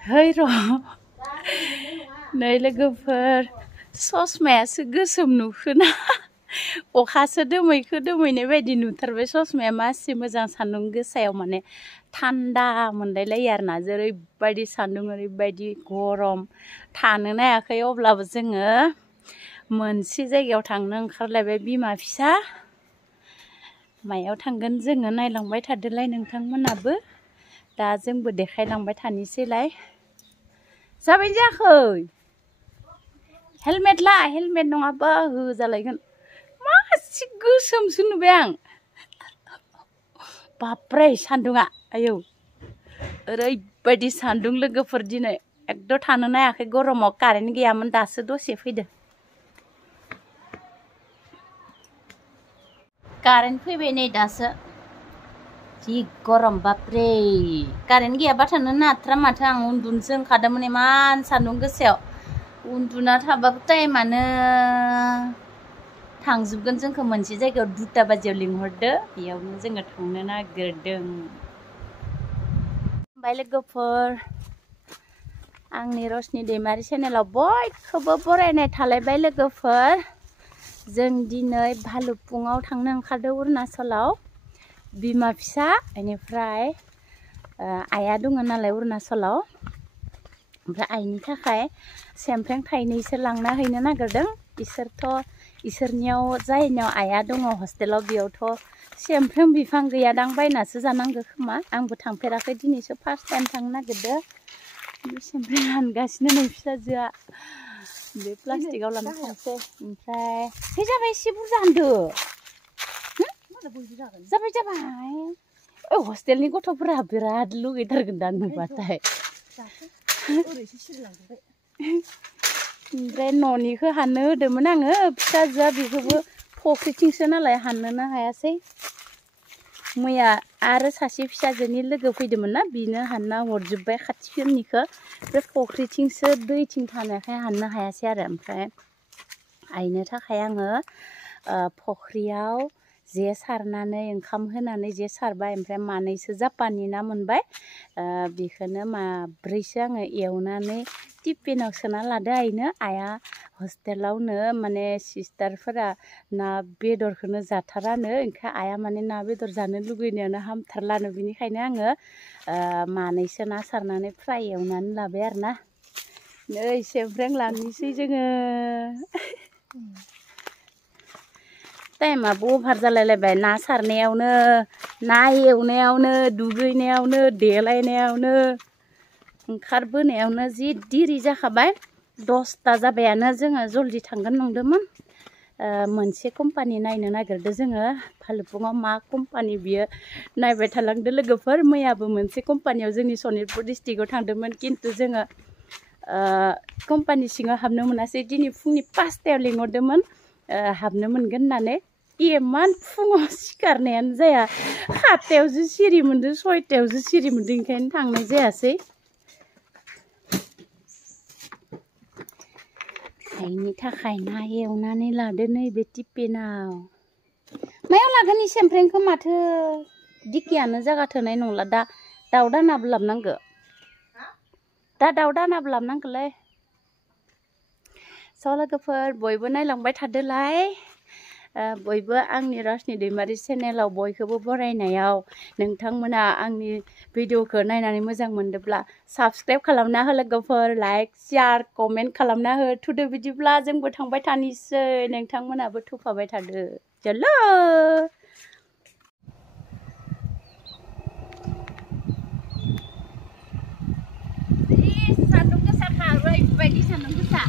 Hơi rồi. Này là guffer. Sos mẹ sự gusum nụ khứ na. Ọखासो दोमैनाय बायदि नुथारबाय ससमाया मासि मोजां सान्दुं गोसायाव माने थान्दा मोनलायलायो आरोना जेरैबायदि सान्दुं ओरैबायदि गरम थानोनो हायाखै अब्लाबो जोङो मोनसे जायगायाव थांनो ओंखारलायबाय बिमा फिसा मायाव थांगोन जोङो नायलांबाय थादोलाय नोंथांमोनाबो दा जोंबो देखायलांबाय थानोसैलाय जाबाय जायाखै हेलमेट ला हेलमेट नङाबा होजालायगोन मासि गोसोमसो नुबाय आं बाब्राय सान्दुङा आयौ ओरैबायदि सान्दुं लोगोफोर दिनै एकदम थानोनो हायाखै गरमाव कारेन्ट गैयामोन दासो दसे फैदो कारेन्ट फैबाय नै दासो जि गरम बाब्रे कारेन्ट गैयाबा थानोनो हाथारा माथो आं उन्दुनोसो ओंखारदोंमोन इमान सान्दुं गोसायाव उन्दुना थाबाबो टाइमानो थांजोबगोन जोंखौ मोनसे जायगायाव 2टा बाजियाव लिंहरदो बेयावनो जोङो थांनो नागिरदों ओमफ्राय लोगोफोर आंनि रशनि दैमारि चेनेलाव बयखौबो बरायनाय थालायबाय लोगोफोर जों दिनै भालुकपुङाव थांनो ओंखारदों अरुणाचलाव बिमा फिसा बेनिफ्राय आइया दङ नालाय अरुणाचलाव ओमफ्राय आइनि थाखाय सेमफ्रें थाइनैसो लांना हैनो नागिरदों इसोरनियाव जायनियाव आइया दङ हस्टेलाव बेयावथ' सेमफ्रें बिफां गैयादां बायनासो जानांगौ खोमा आंबो थांफेराखै दिनैसो फार्स्ट टाइम थांनो नागिरदों सेमफ्रें हानगासिनो नै फिसाजोआ बे प्लास्टिकआव लाना थांसै ओमफ्राय है जाबाय एसे बुरजा हानदो जाबाय हस्टेलनि गथ'फोरा बिराद लुगैथारगोन दा नुबाथाय ओमफ्राय न'निखौ हाननो होदोंमोन आङो फिसाजोआ बेखौबो फख्रिथिंसो नालाय हाननोनो हायासै मैया आरो सासे फिसाजोनि लोगो फैदोंमोन ना बिनो हानना हरजोब्बाय खाथिफोरनिखौ बे फख्रिथिंसो दैथिं थानायखाय हाननो हायासै आरो ओमफ्राय आइनो थाखाय आङो फख्रियाव जे सारनानै ओंखाम होनानै जे सारबाय ओमफ्राय मानैसो जापाननि ना मोनबाय बेखौनो माब्रैसो आङो एवनानै टिफिनाव सोना लादो आइनो आइया हस्टेलावनो माने सिस्टारफोरा ना बेदरखौनो जाथारानो ओंखाय आइया माने ना बेदर जानो लुगैनायानो हामथारलानो बिनिखायनो आङो मानैसो ना सारनानै फ्राय एवनानै लाबाय आरोना नै सेमफ्रें लांनोसै जोङो टाइमाबो अभार जालायलायबाय ना सारनायावनो ना एवनायावनो दुगैनायावनो देलायनायावनो ओंखारबोनायावनो जि दिरि जाखाबाय 10टा जाबायानो जोङो जल्दि थांगोन नंदोंमोन मोनसे कम्पानि नायनो नागिरदों जोङो भालुकपुङाव मा कम्पानि बियो नायबाय थालांदो लोगोफोर मैयाबो मोनसे कम्पानियाव जोंनि सनितपुर डिस्ट्रिक्टआव थांदोंमोन खिन्थु जोङो कम्पानि सिङाव हाबनो मोनासै दिनै फुंनि 5टायाव लिंहरदोंमोन हाबनो मोनगोन होननानै इमान फुङाव सिखारनायानो जाया 7टायावसो सिरि मोनदों 6टायावसो सिरि मोनदों ओंखायनो थांनाय जायासै आइनि थाखाय ना एवनानै लादो नैबे टिफिनाव मायाव लागोन इ सेमफ्रेंखौ माथो दिकियानो जागा थोनाय नंला दा दाउ दानाबो लाबनांगौ दा दाउ दानाबो लाबनांगौलै स' लोगोफोर बयबो नायलांबाय थादोलाय बयबो आंनि रशनि दैमारि चेनेलाव बयखौबो बरायनायाव नोंथांमोना आंनि भिडिअखौ नायनानै मोजां मोनदोंब्ला साबस्क्राइब खालामना हो लोगोफोर लाइक शेयार कमेन्ट खालामना हो थुदो बिदिब्ला जोंबो थांबाय थानोसै नोंथांमोनाबो थुफाबाय थादो चलो सान्दुं गोसाखा ओरैबायदि सान्दुं गोसा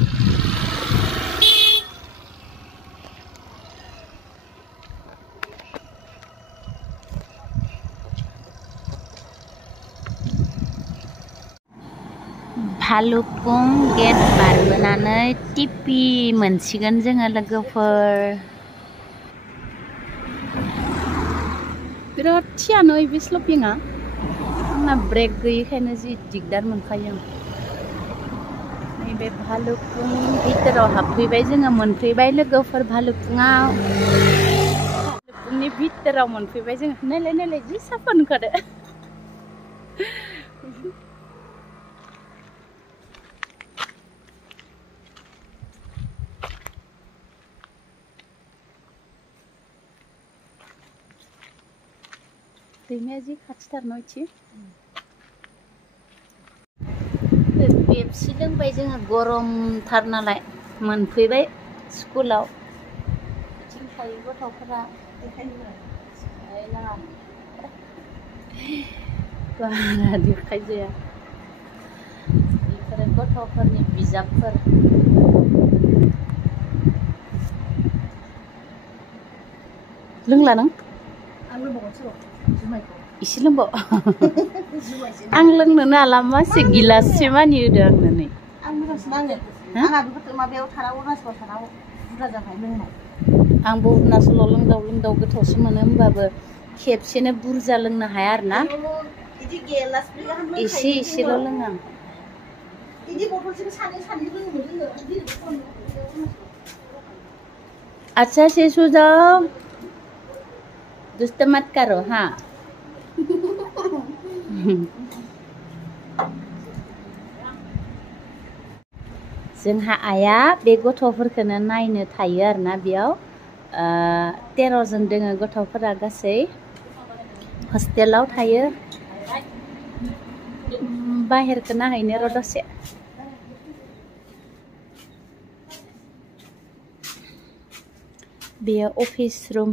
भालुकपुं गेट बारबोनानै टिपि मोनसिगोन जोङो लोगोफोर बिराद थियानो बे स्लपिंआ आंना ब्रेक गैयैखायनो जि दिगदार मोनखायो नैबे भालुकपुं भितराव हाबफैबाय जोङो मोनफैबाय लोगोफोर भालुकपुङाव भालुकपुंनि भितराव मोनफैबाय जोङो नायलाय जि साफा नुखादो दैमाया जि खाथिथार न' इथि पेपसि लोंबाय जोङो गरमथार नालाय मोनफैबाय स्कुलाव बिथिं थायो गथ'फोरा देखायनाङा बारा देखायजाया बेफोरो गथ'फोरनि बिजाबफोर लोंला नों इसे लोंबाव आं लोंनोनो हाला मासे गिलाससे मानि होदो आंनो नै आं मोजांसो नाङो आंहा बेफोर माबायाव थानांगौ अरुणाचलाव थानांगौ बुरजा जाबाय लोंनाय आंबो अरुणाचलाव लोंदाव गोथावसो मोनो होमबाबो खेबसेनो बुरजा लोंनो हाया आरोना इदि गेलासब्रै गाहाम लोंखायो एसे एसेल' लोङो आं इदि बथलसेखौ सानै लोङोमोन जोङो अच्छा शेषू जाओ दुष्ट मत करो हाँ जोंहा आइया बे गथ'फोरखौनो नायनो थायो आरोना बेयाव 13 जन दोङो गथ'फोरा गासै हस्टेलाव थायो बाहेरखौ नायहैनो र' दसे बेयो अफिस रुम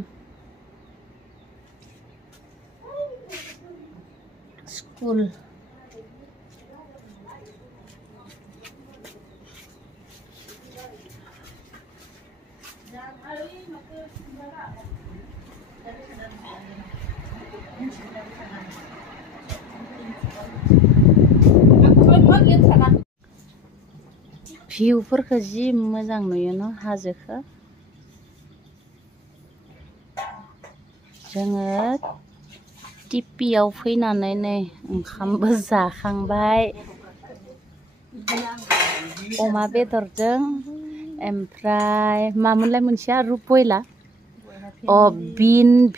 स्कुल भिउफोरखौ जि मोजां नुयो न हाजोखौ जोङो टिपियाव फैनानै नै ओंखामबो जाखांबाय अमा बेदरजों ओमफ्राय मामोनलाय मोनसेया रुपयला अ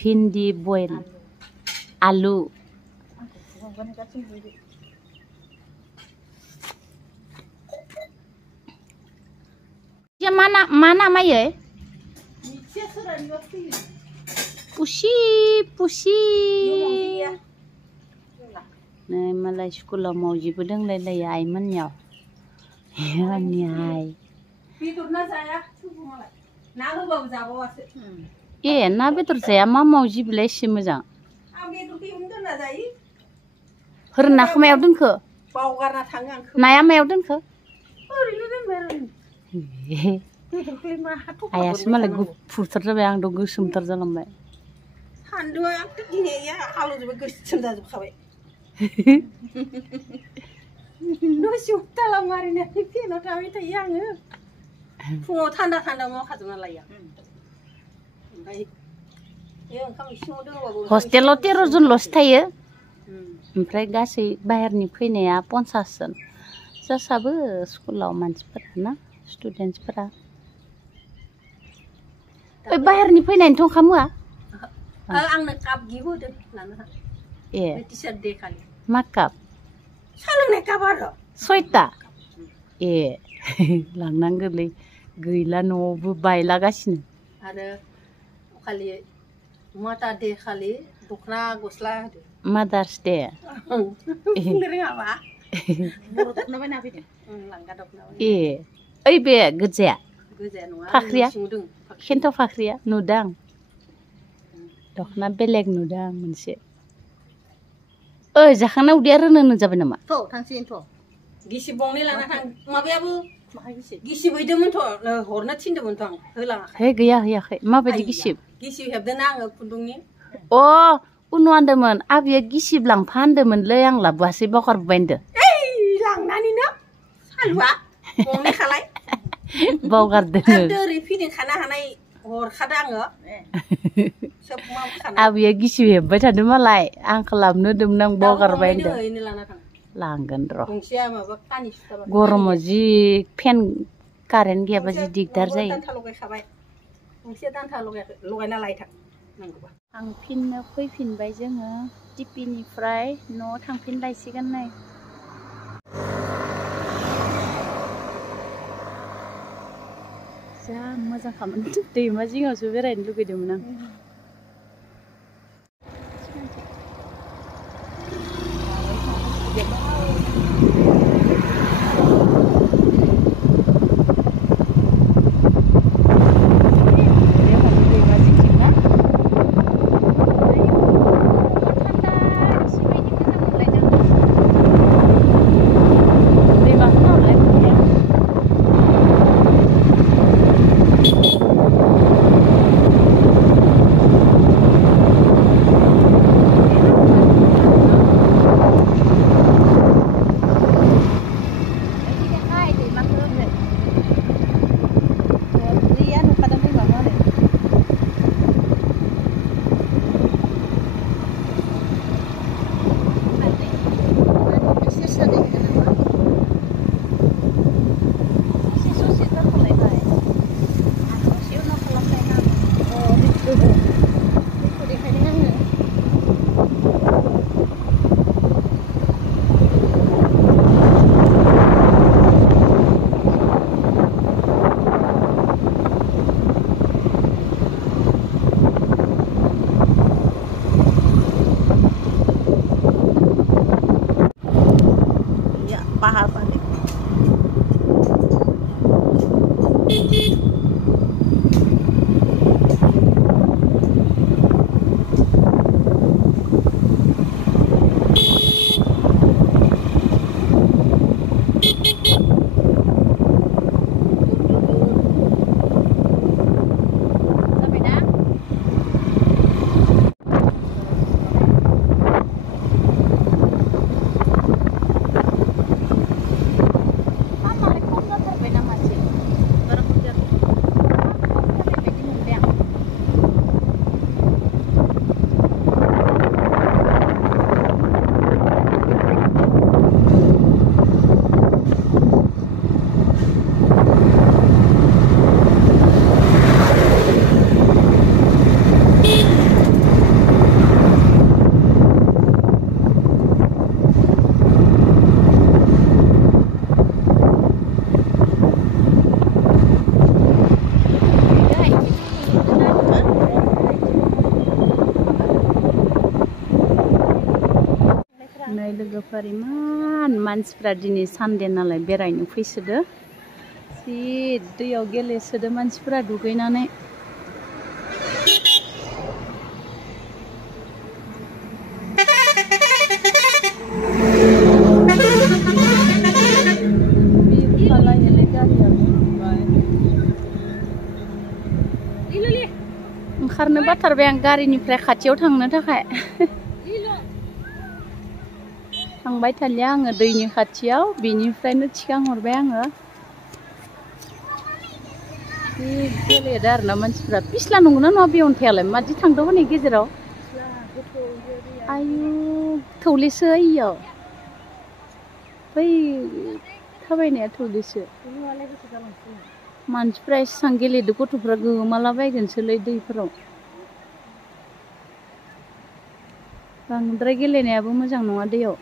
भिन्दी बयल आलु मा नामायै पुसि नै मालाय स्कुलाव मावजिबो दोंलायलायो आइमोननियाव आंनि आइ ए ना बेदर जाया मा मावजि बिलाय एसे मोजां होरन नाखौ मायाव दोनखो बावगारना थाङो आं नाया मायाव दोनखो ओरैनो दोनबाय आइयासो मालाय गुफुरथार जाबाय आंथ' गोसोमथार जालांबाय सान्दुंआ दिनै हालौजोबो गोसोम जाजोबखाबाय दसेयाव ताला मारिनानै फेनाव थाबाय थायो आङो फुङाव थान्दा मावखाजोबना लायो ओमफ्राय ओंखाम इसिङाव दोनबाबो हस्टेलाव 13 जनल'सो थायो ओमफ्राय गासै बाहेरनि फैनाया 50 जन जासाबो स्कुलाव मानसिफोरा ना स्टुडेन्टसफोरा ओइ बाहेरनि फैनायनिथ' ओंखाम होआ आंनो काप गिफ्ट होदों लानो ए टिचार दे खालि मा काप सा लोंनाय काप आरो 6टा ए लांनांगोनलै गैला न'आवबो बायलागासिनो आरो खालि माता दे खालि दखना गस्ला होदो मादार्स डे बुंनो रोङाबा बर' दखना बायना फैदों लांगा दखना ए ओइ बे गोजाया नङा फाख्रिया खिन्थु फाख्रिया नुदां दखना बेलेग नुदां मोनसे ओइ जाखांना उदैया रोनो जाबाय नामा थ' थांसिगोनथ' गिसिब बावनै लाना थां माबायाबो गिसिब हैदोंमोनथ' हरनो थिनदोंमोनथ' आं होलाङाखै हे गैया हैयाखै माबायदि गिसिब हेबदोंना आङो खुन्दुंनि अ उनु आन्दोंमोन आबिया गिसिब लांफा होन्दोंमोनलै आं लाबोआसै बावगारबोबाय होनदो लांनानैनो सालुआ गंनै खालाय बावगारदों ओरै फिदिंखानो हानाय हरखादो आङो सोब मावखाना आबिया गिसिब हेबबाय थादों मालाय आंखौ लाबोनो होदोंमोन आं बावगारबाय होनदों लांगोन र' गरमाव जि फेन कारेन्ट गैयाबा जि दिगदार जायो गंसे दान्था लगायना लायथां नांगौबा थांफिननो फैफिनबाय जोङो टिपिनिफ्राय न'आव थांफिनलायसिगोन नै जा मोजां खामोन दैमा जिङावसो बेरायनो लुगैदोंमोन आं pahal balik. नै लोगोफोर इमान मानसिफ्रा दिनै सानदे नालाय बेरायनो फैसोदो जि दैयाव गेलेसोदो मानसिफ्रा दुगैनानै ओंखारनो बाथारबाय आं गारिनिफ्राय खाथियाव थांनो थाखाय थांबाय थालिया आङो दैनि खाथियाव बिनिफ्रायनो थिखांहरबाय आङो जि गेलेदो आरोना मानसिफ्रा पिस्ला नंगौना नङा बे अन्थायालाय मादि थांदो हनै गेजेराव आयु थौलेसो इयाव बै थाबायनाया थौलेसो मानसिफ्रा एसेबां गेलेदो गथ'फ्रा गोमालाबायगोनसोलै दैफोराव बांद्राय गेलेनायाबो मोजां नङा दैयाव